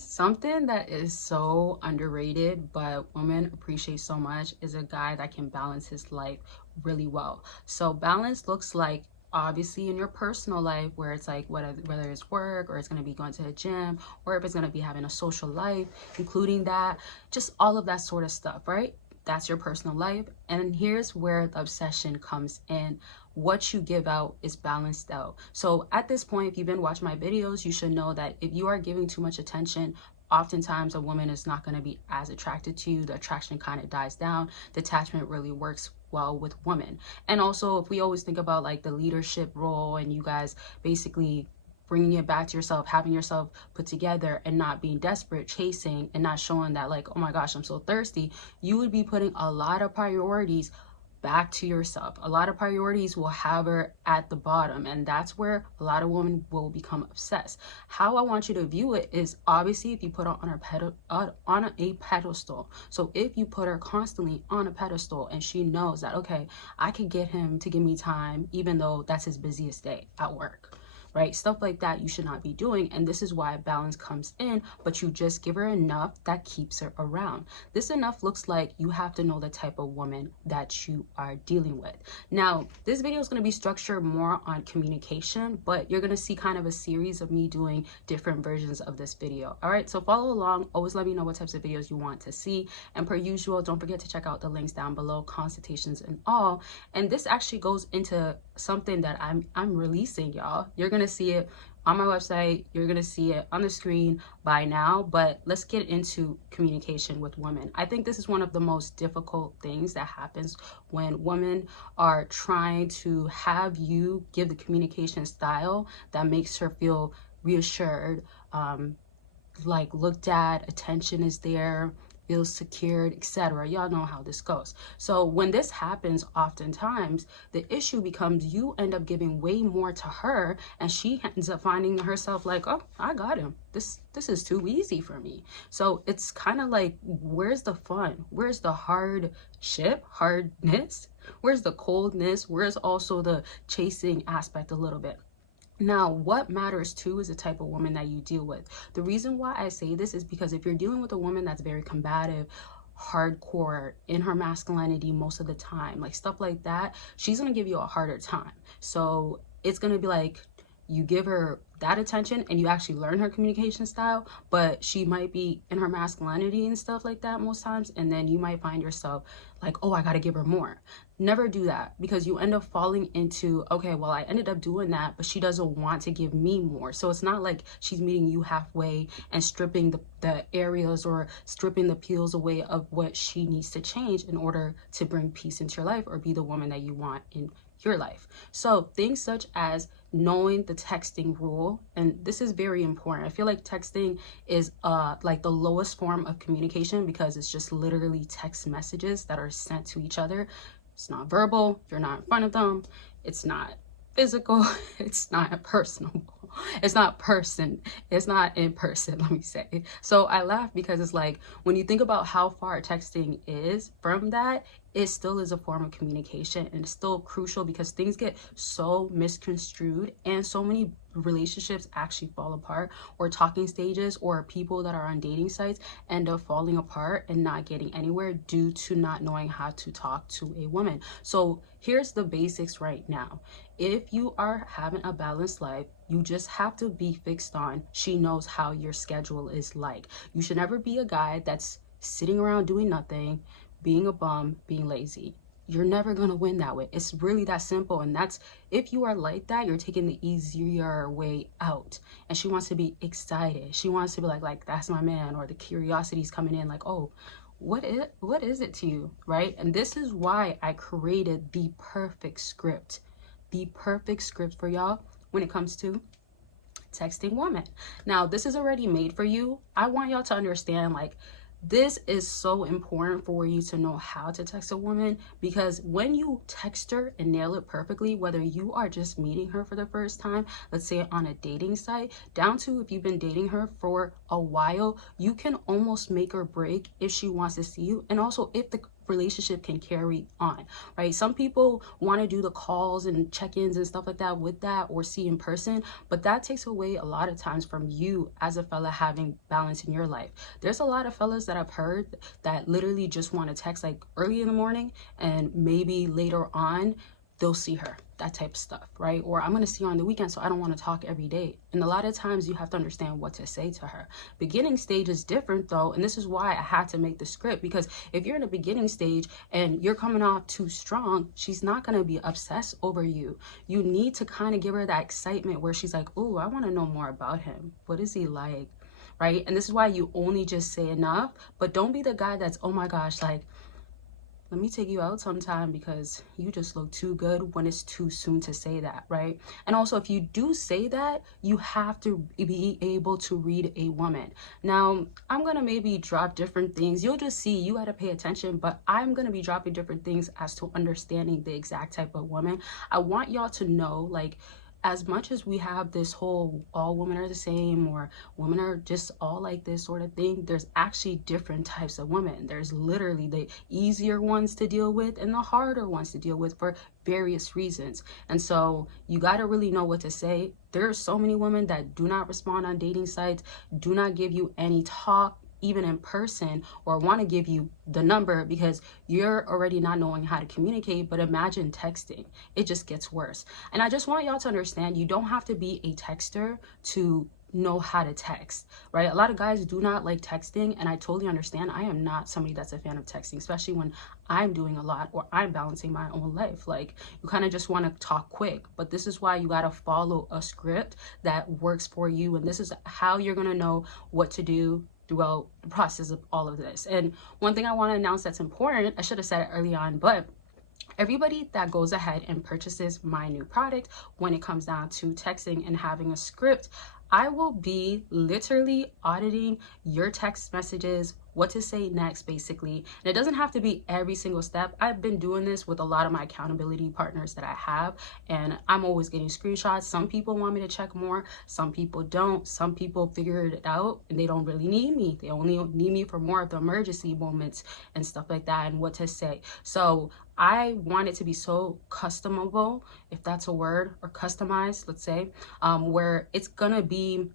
Something that is so underrated but women appreciate so much is a guy that can balance his life really well. So balance looks like obviously in your personal life where it's like whether it's work or it's going to be going to the gym or if it's going to be having a social life, including that, just all of that sort of stuff, right? That's your personal life. And here's where the obsession comes in. What you give out is balanced out. So at this point, if you've been watching my videos, you should know that if you are giving too much attention, oftentimes a woman is not going to be as attracted to you. The attraction kind of dies down. Detachment really works well with women. And also, if we always think about like the leadership role and you guys basically bringing it back to yourself, having yourself put together and not being desperate, chasing and not showing that like, oh my gosh, I'm so thirsty, you would be putting a lot of priorities back to yourself. A lot of priorities will have her at the bottom, and that's where a lot of women will become obsessed. How I want you to view it is obviously if you put her on a pedestal. So if you put her constantly on a pedestal and she knows that, okay, I could get him to give me time even though that's his busiest day at work, right? Stuff like that you should not be doing. And this is why balance comes in, but you just give her enough that keeps her around. This enough looks like you have to know the type of woman that you are dealing with. Now, this video is going to be structured more on communication, but you're going to see kind of a series of me doing different versions of this video. All right, so follow along. Always let me know what types of videos you want to see. And per usual, don't forget to check out the links down below, consultations and all. And this actually goes into something that I'm releasing, y'all. You're gonna see it on my website, you're gonna see it on the screen by now, but let's get into communication with women. I think this is one of the most difficult things that happens when women are trying to have you give the communication style that makes her feel reassured, like looked at, attention is there, feels secured, etc. Y'all know how this goes. So when this happens, oftentimes the issue becomes you end up giving way more to her and she ends up finding herself like, oh, I got him. This is too easy for me. So it's kind of like, where's the fun? Where's the hardness? Where's the coldness? Where's also the chasing aspect a little bit? Now, what matters too is the type of woman that you deal with. The reason why I say this is because if you're dealing with a woman that's very combative, hardcore in her masculinity most of the time, like stuff like that, she's gonna give you a harder time. So it's gonna be like you give her that attention and you actually learn her communication style, but she might be in her masculinity and stuff like that most times, and then you might find yourself like, oh, I gotta give her more. Never do that, because you end up falling into, okay, well, I ended up doing that, but she doesn't want to give me more. So it's not like she's meeting you halfway and stripping the areas or stripping the peels away of what she needs to change in order to bring peace into your life or be the woman that you want in your life. So things such as knowing the texting rule, and this is very important. I feel like texting is like the lowest form of communication because it's just literally text messages that are sent to each other. It's not verbal, you're not in front of them, it's not physical, it's not personable, it's not in person, let me say. So I laugh because it's like when you think about how far texting is from that, it still is a form of communication, and it's still crucial because things get so misconstrued and so many relationships actually fall apart, or talking stages or people that are on dating sites end up falling apart and not getting anywhere due to not knowing how to talk to a woman. So here's the basics right now. If you are having a balanced life, you just have to be fixed on she knows how your schedule is like. You should never be a guy that's sitting around doing nothing, being a bum, being lazy. You're never gonna win that way. It's really that simple. And that's, if you are like that, you're taking the easier way out. And she wants to be excited. She wants to be like that's my man, or the curiosity's coming in like, oh, what is it to you, right? And this is why I created the perfect script for y'all when it comes to texting women. Now, this is already made for you. I want y'all to understand, like, this is so important for you to know how to text a woman, because when you text her and nail it perfectly, whether you are just meeting her for the first time, let's say on a dating site, down to if you've been dating her for a while, you can almost make or break if she wants to see you, and also if the relationship can carry on, right? Some people want to do the calls and check-ins and stuff like that with that, or see in person, but that takes away a lot of times from you as a fella having balance in your life. There's a lot of fellas that I've heard that literally just want to text like early in the morning, and maybe later on they'll see her, that type of stuff, right? Or I'm going to see her on the weekend, so I don't want to talk every day. And a lot of times you have to understand what to say to her. Beginning stage is different though, and this is why I had to make the script, because if you're in a beginning stage and you're coming off too strong, she's not going to be obsessed over you. You need to kind of give her that excitement where she's like, oh, I want to know more about him. What is he like? Right? And this is why you only just say enough, but don't be the guy that's, oh my gosh, like, let me take you out sometime because you just look too good, when it's too soon to say that, right? And also, if you do say that, you have to be able to read a woman. Now, I'm gonna maybe drop different things. You'll just see, you gotta pay attention, but I'm gonna be dropping different things as to understanding the exact type of woman. I want y'all to know, like, as much as we have this whole all women are the same, or women are just all like this sort of thing, there's actually different types of women. There's literally the easier ones to deal with and the harder ones to deal with for various reasons. And so you got to really know what to say. There are so many women that do not respond on dating sites, do not give you any talk even in person, or want to give you the number because you're already not knowing how to communicate. But imagine texting, it just gets worse. And I just want y'all to understand, you don't have to be a texter to know how to text, right? A lot of guys do not like texting, and I totally understand. I am not somebody that's a fan of texting, especially when I'm doing a lot or I'm balancing my own life. Like, you kind of just want to talk quick, but this is why you got to follow a script that works for you, and this is how you're going to know what to do throughout the process of all of this. And one thing I want to announce that's important, I should have said it early on, but everybody that goes ahead and purchases my new product, when it comes down to texting and having a script, I will be literally auditing your text messages, what to say next, basically. And it doesn't have to be every single step. I've been doing this with a lot of my accountability partners that I have, and I'm always getting screenshots. Some people want me to check more, some people don't. Some people figured it out and they don't really need me. They only need me for more of the emergency moments and stuff like that, and what to say. So I want it to be so customable, if that's a word, or customized, let's say, where it's gonna be,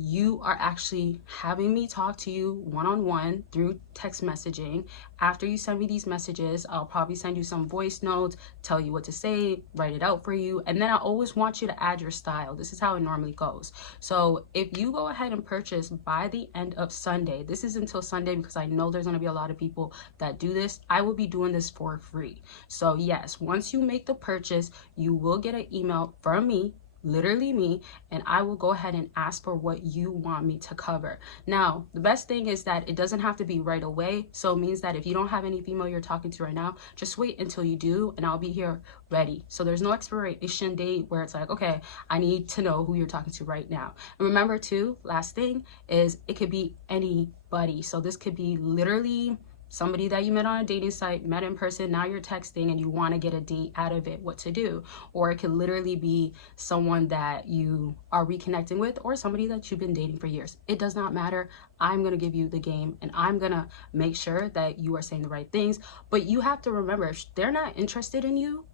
you are actually having me talk to you one-on-one through text messaging. After you send me these messages, I'll probably send you some voice notes, tell you what to say, write it out for you, and then I always want you to add your style. This is how it normally goes. So if you go ahead and purchase by the end of Sunday, this is until Sunday because I know there's going to be a lot of people that do this, I will be doing this for free. So yes, once you make the purchase, you will get an email from me, literally me, and I will go ahead and ask for what you want me to cover. Now, the best thing is that it doesn't have to be right away. So it means that if you don't have any female you're talking to right now, just wait until you do, and I'll be here ready. So there's no expiration date where it's like, okay, I need to know who you're talking to right now. And remember too, last thing is, it could be anybody. So this could be literally somebody that you met on a dating site, met in person, now you're texting and you want to get a date out of it, what to do. Or it could literally be someone that you are reconnecting with, or somebody that you've been dating for years. It does not matter. I'm going to give you the game, and I'm going to make sure that you are saying the right things. But you have to remember, if they're not interested in you,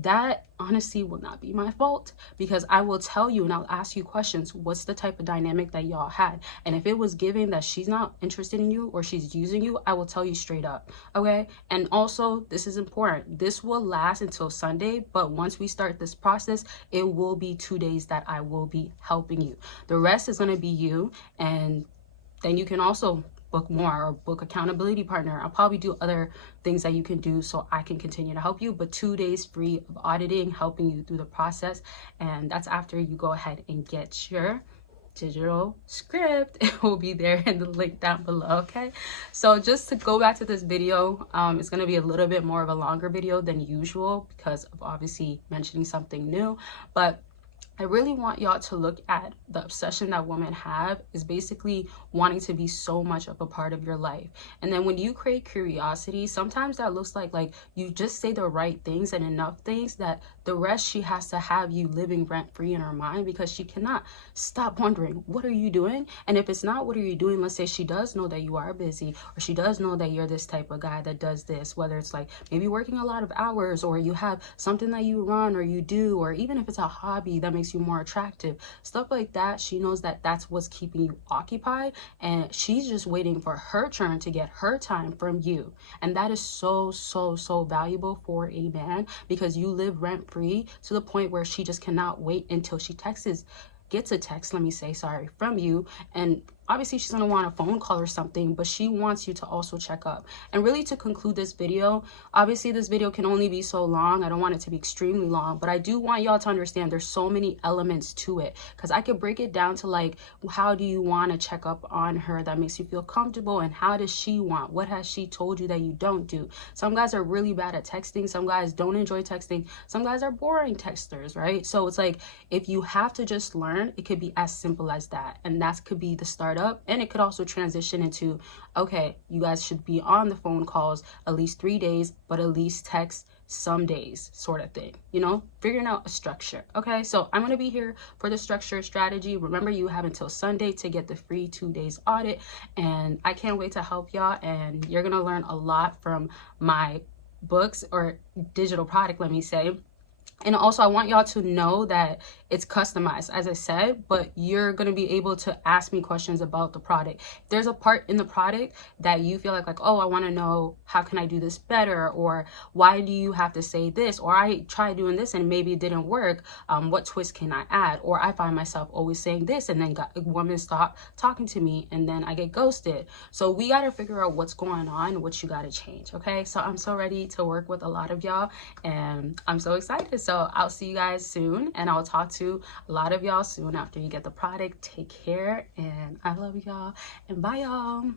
that honestly will not be my fault, because I will tell you and I'll ask you questions. What's the type of dynamic that y'all had? And if it was given that she's not interested in you or she's using you, I will tell you straight up, okay? And also, this is important, this will last until Sunday, but once we start this process, it will be 2 days that I will be helping you. The rest is going to be you, and then you can also book more or book accountability partner. I'll probably do other things that you can do so I can continue to help you, but 2 days free of auditing, helping you through the process. And that's after you go ahead and get your digital script. It will be there in the link down below, okay? So just to go back to this video, it's going to be a little bit more of a longer video than usual because of obviously mentioning something new, but I really want y'all to look at the obsession that women have is basically wanting to be so much of a part of your life. And then when you create curiosity, sometimes that looks like you just say the right things and enough things that the rest she has to have you living rent free in her mind, because she cannot stop wondering, what are you doing? And if it's not what are you doing, let's say she does know that you are busy, or she does know that you're this type of guy that does this, whether it's like maybe working a lot of hours, or you have something that you run or you do, or even if it's a hobby that makes you more attractive, stuff like that. She knows that that's what's keeping you occupied, and she's just waiting for her turn to get her time from you. And that is so valuable for a man, because you live rent free to the point where she just cannot wait until she gets a text, let me say, sorry, from you. And obviously she's going to want a phone call or something, but she wants you to also check up. And really, to conclude this video, obviously this video can only be so long. I don't want it to be extremely long, but I do want y'all to understand there's so many elements to it, because I could break it down to like, how do you want to check up on her that makes you feel comfortable, and how does she want, what has she told you that you don't do? Some guys are really bad at texting, some guys don't enjoy texting, some guys are boring texters, right? So it's like, if you have to just learn, it could be as simple as that, and that could be the start up. And it could also transition into, okay, you guys should be on the phone calls at least 3 days, but at least text some days, sort of thing, you know, figuring out a structure. Okay, so I'm going to be here for the structure strategy. Remember, you have until Sunday to get the free 2 days audit, and I can't wait to help y'all. And you're going to learn a lot from my books, or digital product, let me say. And also, I want y'all to know that it's customized, as I said, but you're going to be able to ask me questions about the product. If there's a part in the product that you feel like, oh, I want to know, how can I do this better? Or why do you have to say this? Or I tried doing this and maybe it didn't work. What twist can I add? Or I find myself always saying this, and then women stop talking to me, and then I get ghosted. So we got to figure out what's going on, what you got to change. Okay, so I'm so ready to work with a lot of y'all, and I'm so excited. So I'll see you guys soon, and I'll talk to a lot of y'all soon after you get the product. Take care, and I love y'all, and bye y'all.